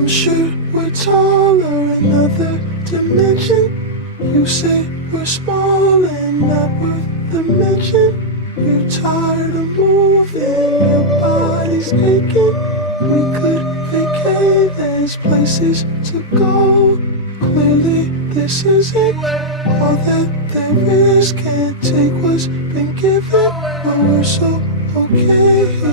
I'm sure we're taller, another dimension. You say we're small and not worth the mention. You're tired of moving, your body's aching. We could vacate, there's places to go. Clearly this isn't all that there is. Can't take what's been given, but we're so okay here.